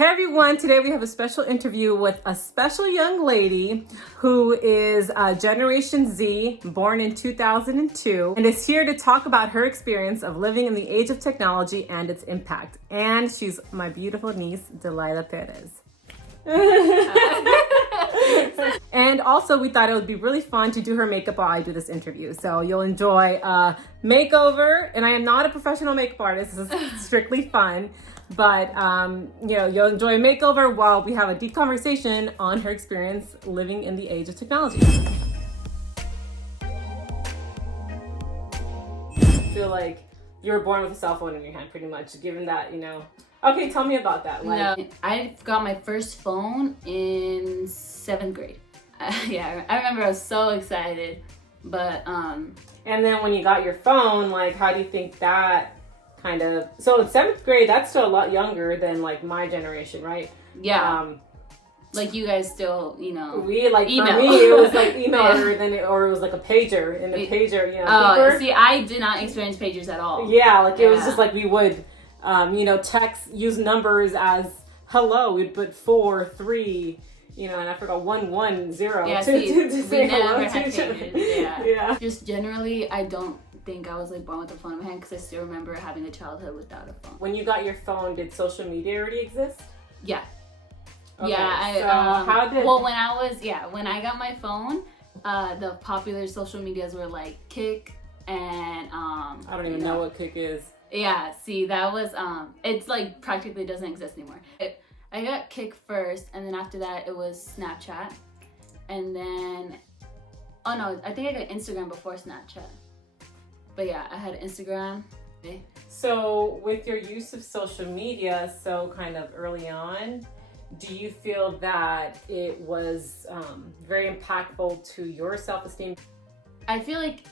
Hey everyone, today we have a special interview with a special young lady who is Generation Z, born in 2002, and is here to talk about her experience of living in the age of technology and its impact. And she's my beautiful niece, Delilah Perez. And also we thought it would be really fun to do her makeup while I do this interview. So you'll enjoy makeover, and I am not a professional makeup artist, this is strictly fun. But, you'll enjoy a makeover while we have a deep conversation on her experience living in the age of technology. I feel like you were born with a cell phone in your hand, pretty much, given that, Okay, tell me about that. No, I got my first phone in 7th grade. I remember I was so excited, but... And then when you got your phone, how do you think that... So in 7th grade, that's still a lot younger than my generation, right? Yeah. You guys still, We email. For me, it was email yeah. or it was a pager. In the pager, Oh, see, I did not experience pagers at all. Yeah, it was just we would, text, use numbers as hello. We'd put 4, 3, and I forgot 1, 1, 0. Yeah, to we say never hello had to each other. pagers. Yeah. Just generally, I don't think I was born with a phone in my hand because I still remember having a childhood without a phone. When you got your phone, did social media already exist? Yeah. Okay, Yeah. How did? Well, when I got my phone, the popular social medias were Kik and I don't even know what Kik is. Yeah. See, that was it's practically doesn't exist anymore. I got Kik first, and then after that it was Snapchat, and then oh no, I think I got Instagram before Snapchat. But yeah, I had Instagram. So with your use of social media so kind of early on, do you feel that it was very impactful to your self-esteem? I feel like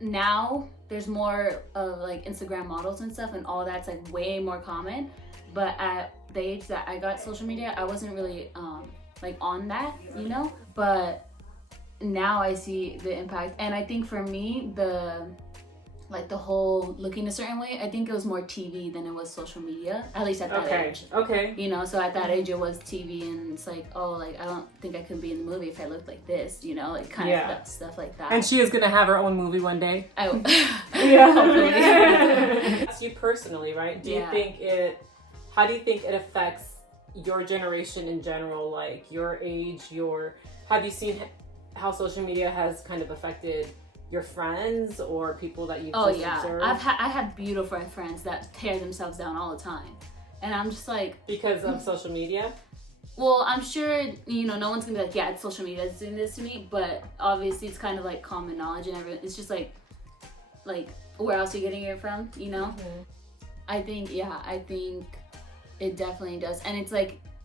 now there's more of Instagram models and stuff, and all that's way more common. But at the age that I got social media, I wasn't really on that, But now I see the impact, and I think for me the whole looking a certain way, I think it was more TV than it was social media, at least at that age. Okay. So at that age it was TV, and it's I don't think I could be in the movie if I looked like this, of stuff like that. And she is gonna have her own movie one day. Yeah. Hopefully. That's you personally, right? How do you think it affects your generation in general, your age, have you seen how social media has kind of affected your friends or people that you've observed? I have beautiful friends that tear themselves down all the time, and I'm just because of social media. Well, I'm sure no one's gonna be it's social media that's doing this to me, but obviously it's kind of common knowledge, and everyone, it's just where else are you getting it from? Mm-hmm. I think it definitely does, and it's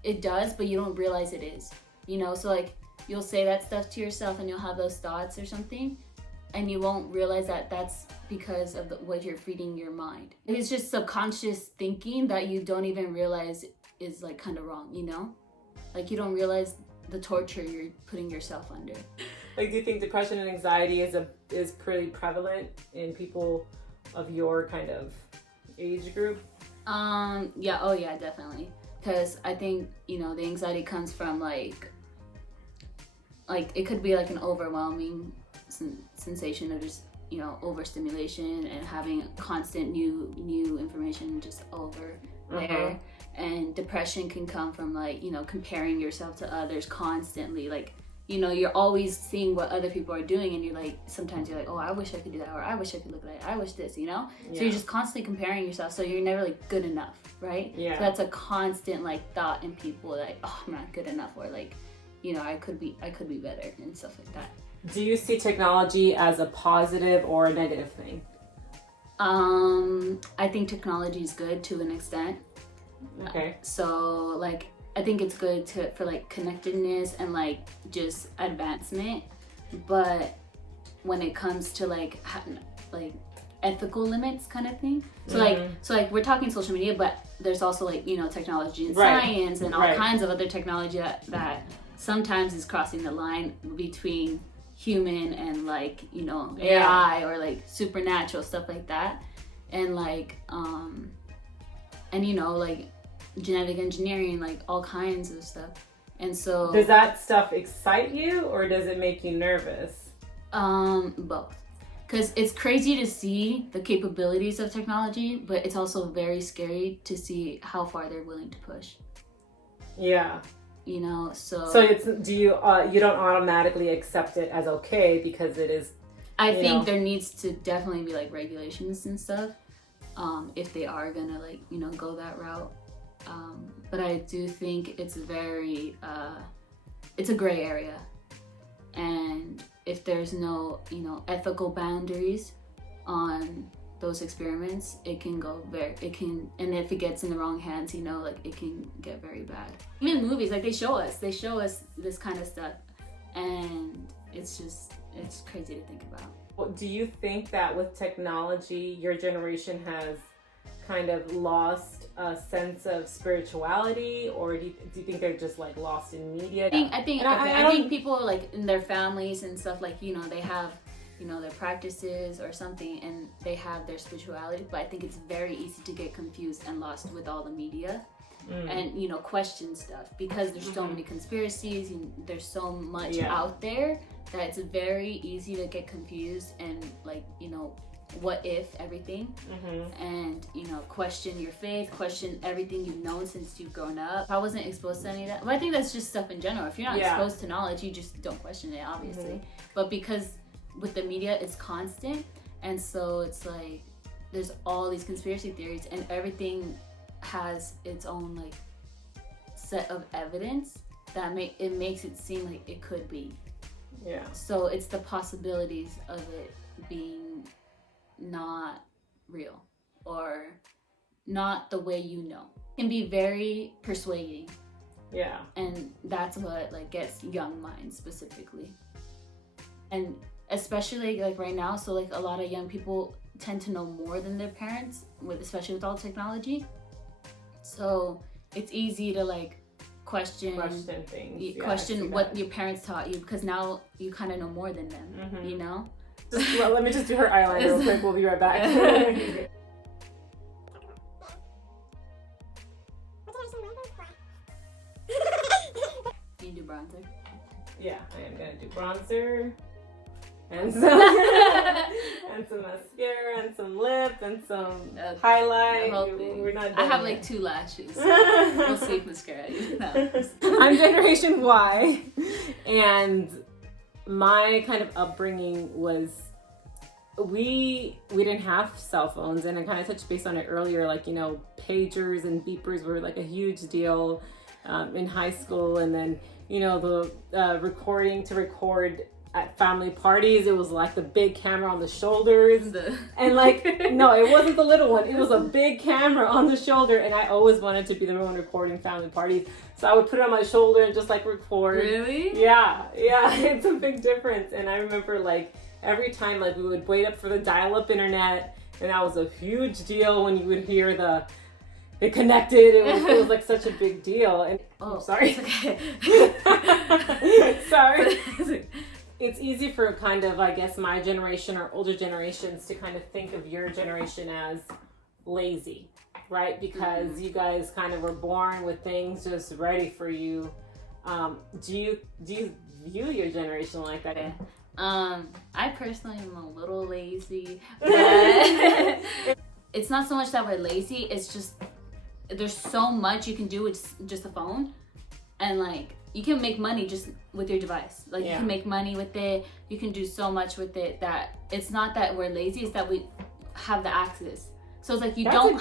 it does, but you don't realize it is, so you'll say that stuff to yourself and you'll have those thoughts or something, and you won't realize that that's because of what you're feeding your mind. It's just subconscious thinking that you don't even realize is kind of wrong, you don't realize the torture you're putting yourself under. Do you think depression and anxiety is pretty prevalent in people of your kind of age group? Yeah, oh yeah, definitely. Because I think, the anxiety comes from it could be an overwhelming sensation of just overstimulation and having constant new information just over there. And depression can come from comparing yourself to others constantly. You're always seeing what other people are doing, and you're sometimes you're oh, I wish I could do that, or I wish I could look like that, I wish this, Yeah. So you're just constantly comparing yourself, so you're never good enough, right? Yeah. So that's a constant thought in people oh, I'm not good enough, or I could be better and stuff like that. Do you see technology as a positive or a negative thing? I think technology is good to an extent. Okay. So I think it's good for connectedness and just advancement, but when it comes to ethical limits kind of thing. So we're talking social media, but there's also technology and science and all kinds of other technology that sometimes is crossing the line between human and AI or supernatural stuff like that, and genetic engineering, like all kinds of stuff. And so does that stuff excite you or does it make you nervous? Both. Because it's crazy to see the capabilities of technology, but it's also very scary to see how far they're willing to push. Yeah. You know, so it's, do you you don't automatically accept it as okay because it is, I think there needs to definitely be like regulations and stuff, if they are gonna like, you know, go that route. But I do think it's very it's a gray area, and if there's no, you know, ethical boundaries on those experiments, it can go and if it gets in the wrong hands, you know, like it can get very bad. Even movies, like they show us this kind of stuff, and it's crazy to think about. Well, do you think that with technology, your generation has kind of lost a sense of spirituality, or do you think they're just like lost in media? I think people like in their families and stuff, like, you know, they have, you know, their practices or something, and they have their spirituality, but I think it's very easy to get confused and lost with all the media. And, you know, question stuff because there's so many conspiracies and there's so much out there that it's very easy to get confused and, like, you know, what if everything, and, you know, question your faith, question everything you've known since you've grown up. I wasn't exposed to any of that. But I think that's just stuff in general. If you're not exposed to knowledge, you just don't question it, obviously. But because with the media, it's constant, and so it's like there's all these conspiracy theories, and everything has its own like set of evidence that makes it seem like it could be. Yeah. So it's the possibilities of it being not real or not the way you know. It can be very persuading. Yeah. And that's what like gets young minds specifically. And especially like right now, so like a lot of young people tend to know more than their parents, especially with all technology. So it's easy to like question things, question what your parents taught you, because now you kind of know more than them, you know? Let me just do her eyeliner real quick. We'll be right back. Can you do bronzer? Yeah, I am gonna do bronzer and some mascara and some lip and some highlight. We're not done I have yet. like 2 lashes. We'll see if mascara. I'm Generation Y, and my kind of upbringing was we didn't have cell phones, and I kind of touched base on it earlier. Like, you know, pagers and beepers were like a huge deal in high school, and then, you know, the record at family parties, it was like the big camera on the shoulders, and like no, it wasn't the little one, it was a big camera on the shoulder, and I always wanted to be the one recording family parties, so I would put it on my shoulder and just like record. Really? Yeah, it's a big difference. And I remember like every time like we would wait up for the dial-up internet, and that was a huge deal when you would hear it connected. It was like such a big deal. And sorry. Okay. Sorry. It's easy for kind of, I guess, my generation or older generations to kind of think of your generation as lazy, right? Because you guys kind of were born with things just ready for you. Do you view your generation like that? Okay. I personally am a little lazy, but it's not so much that we're lazy, it's just there's so much you can do with just a phone, and like you can make money just with your device. Like you can make money with it, you can do so much with it that it's not that we're lazy, it's that we have the access. So it's like you don't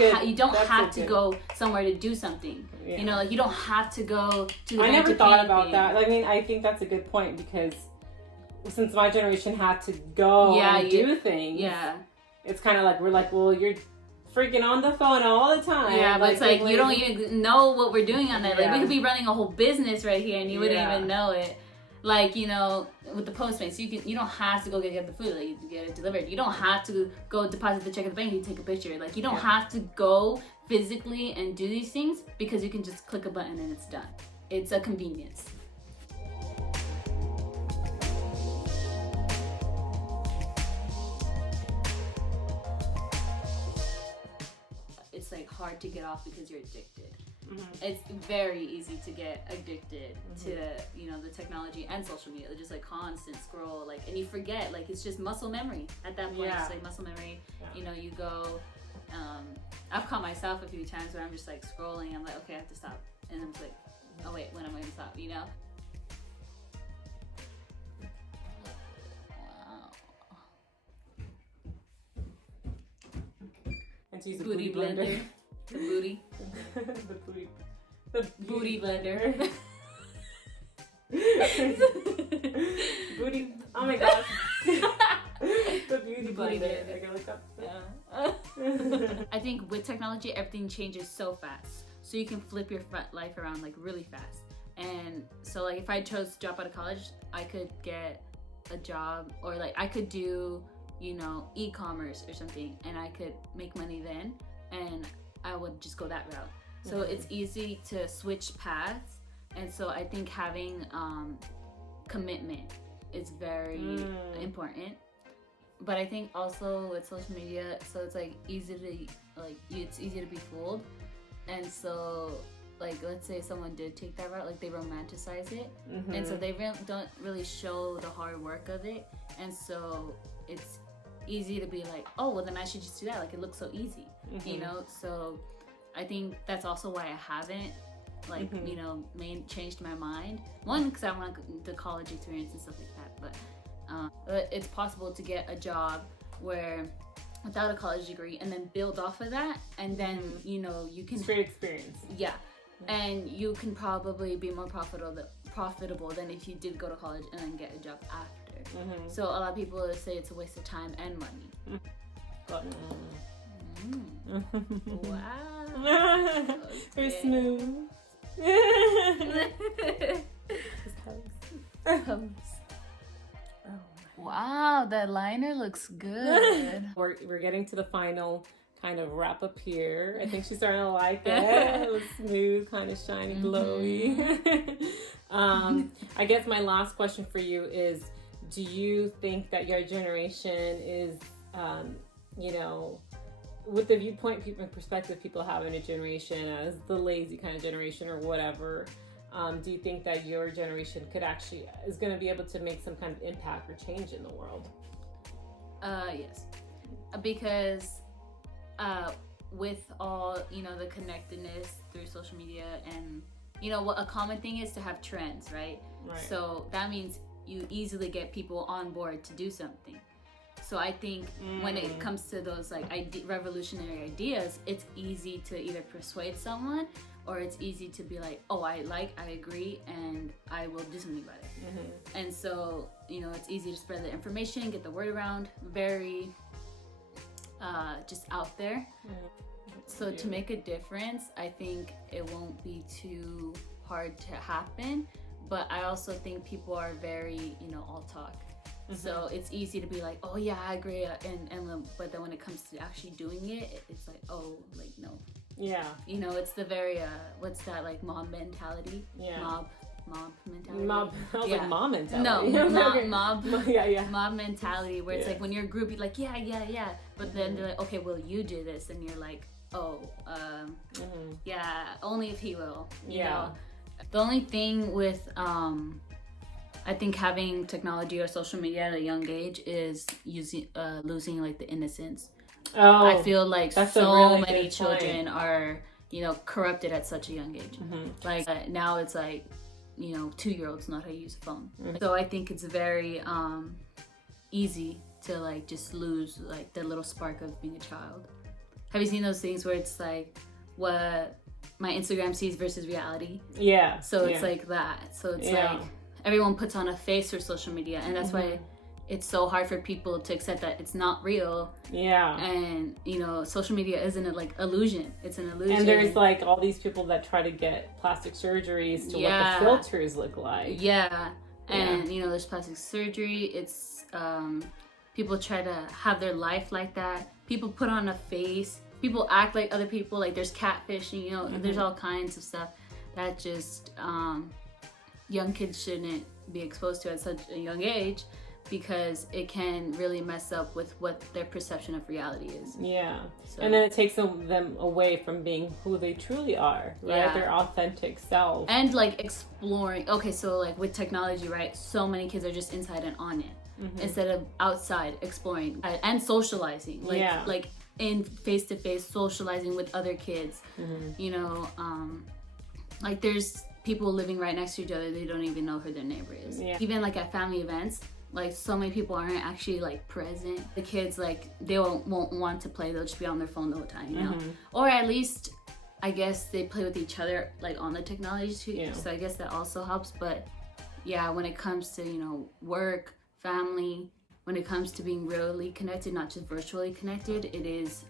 have to go somewhere to do something. Yeah. You know, like you don't have to go to the I never thought about that. I mean, I think that's a good point, because since my generation had to go and do things, it's kind of like we're like, well, you're freaking on the phone all the time. Yeah, but it's like you don't even know what we're doing on there. Like we could be running a whole business right here and you wouldn't even know it. Like, you know, with the Postmates, you don't have to go get the food, like you get it delivered. You don't have to go deposit the check at the bank, you take a picture. Like you don't have to go physically and do these things, because you can just click a button and it's done. It's a convenience. It's like hard to get off because you're addicted. it's very easy to get addicted to, you know, the technology and social media. Just like constant scroll, like, and you forget, like, it's just muscle memory at that point. It's like muscle memory. You know, you go, I've caught myself a few times where I'm just like scrolling. I'm like, okay, I have to stop. And I'm just like, oh wait, when am I gonna stop? You know? And to use a Booty booty blender. The booty. The booty blender. Booty. Oh my gosh. The beauty blender. I gotta look up. I think with technology, everything changes so fast. So you can flip your life around like really fast. And so like if I chose to drop out of college, I could get a job, or like I could do, you know, e-commerce or something, and I could make money then, and I would just go that route. So it's easy to switch paths. And so I think having commitment is very important. But I think also with social media, so it's like easy to it's easy to be fooled. And so like let's say someone did take that route, like they romanticize it, and so they don't really show the hard work of it. And so it's easy to be like, oh well, then I should just do that, like it looks so easy, you know. So I think that's also why I haven't like you know changed my mind. One, because I want the college experience and stuff like that, but it's possible to get a job where without a college degree and then build off of that, and then you know you can straight experience. And you can probably be more profitable than if you did go to college and then get a job after. So a lot of people say it's a waste of time and money. Wow. Very smooth. Wow, that liner looks good. We're getting to the final kind of wrap up here. I think she's starting to like it. It was smooth, kind of shiny, glowy. I guess my last question for you is, do you think that your generation is, you know, with the viewpoint people and perspective people have in a generation as the lazy kind of generation or whatever, do you think that your generation is going to be able to make some kind of impact or change in the world? Yes, because with all, you know, the connectedness through social media, and you know what a common thing is to have trends, right? So that means you easily get people on board to do something. So I think when it comes to those like revolutionary ideas, it's easy to either persuade someone, or it's easy to be like, oh, I agree, and I will do something about it. And so, you know, it's easy to spread the information, get the word around, very just out there. So to make a difference, I think it won't be too hard to happen. But I also think people are very, you know, all talk. So it's easy to be like, oh yeah, I agree, but then when it comes to actually doing it, it's like, oh, like no. Yeah. You know, it's the very what's that, like mob mentality? Yeah. Mob mentality. I was like mom mentality. No, not mob. Yeah. Mob mentality, where it's like when you're a group, you're like, yeah. But then they're like, okay, will you do this? And you're like, oh, yeah, only if he will. You know? The only thing with I think having technology or social media at a young age is losing like the innocence. Oh, I feel like so many children are, you know, corrupted at such a young age. Like now it's like, you know, 2-year-olds know how to use a phone. So I think it's very easy to like just lose like the little spark of being a child. Have you seen those things where it's like what my Instagram sees versus reality? Yeah. So it's like that. So it's like everyone puts on a face for social media, and that's why it's so hard for people to accept that it's not real. Yeah. And, you know, social media isn't like illusion. It's an illusion. And there's like all these people that try to get plastic surgeries to what the filters look like. Yeah. And, you know, there's plastic surgery. It's, people try to have their life like that. People put on a face. People act like other people. Like there's catfishing, you know, there's all kinds of stuff that just young kids shouldn't be exposed to at such a young age. because it can really mess up with what their perception of reality is. Yeah. So, And then it takes them away from being who they truly are, right? Yeah. Their authentic self. and like exploring. Okay, so like with technology, right? So many kids are just inside and on it instead of outside exploring and socializing. Like, Yeah. like in face-to-face socializing with other kids. You know, like there's people living right next to each other, they don't even know who their neighbor is. Yeah. Even like at family events, like so many people aren't actually like present. The kids, like they won't want to play, they'll just be on their phone the whole time, you know? Or at least I guess they play with each other like on the technology too. Yeah. So I guess that also helps. But yeah, when it comes to, you know, work, family, when it comes to being really connected, not just virtually connected, it is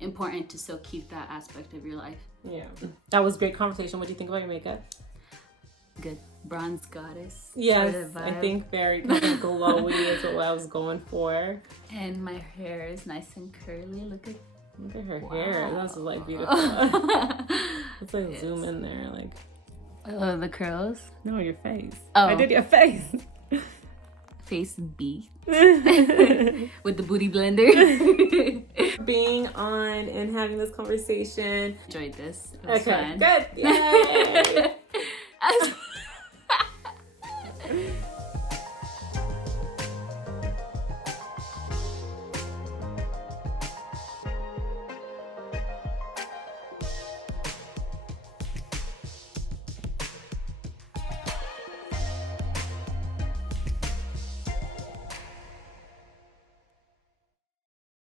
important to still keep that aspect of your life. Yeah. That was great conversation. What do you think about your makeup? Good. Bronze goddess. Yes, sort of I vibe. think very kind of glowy is what I was going for. And my hair is nice and curly. Look at Look at her hair. That's like beautiful. Let's like zoom in there, like. the curls. No, your face. Oh. I did your face. Face beat with the booty blender. Being on and having this conversation. Enjoyed this. It was Okay, fun. good. Yay.